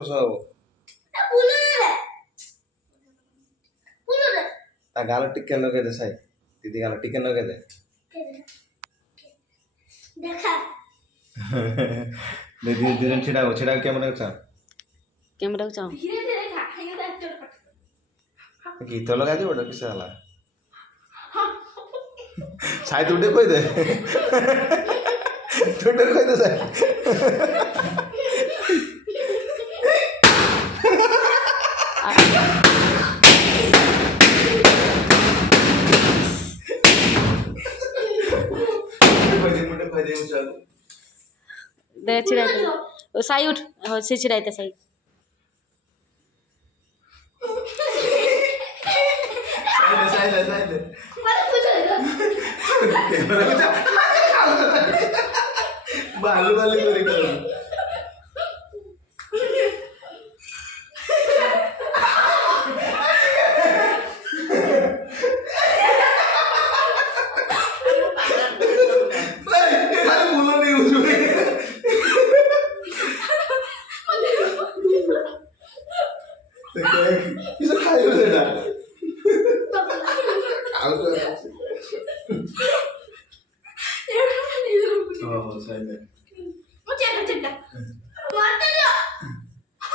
So, তা গালো টিকেন লগে দে সাই দিদি গালো টিকেন লগে দে দেখা দিদি দিদিন ছিড়াও ছিড়াও কেমন আছে कैमरा चाओ গীত লগাই দিব ওটা কিসে আলা সাই দুটো কই দে দুটো কই দে সাই दे चिराते ओ साई उठ हो से चिराते साई बालू बालू करी करो bisa kayu sudah. Oh, saya. Mau cek.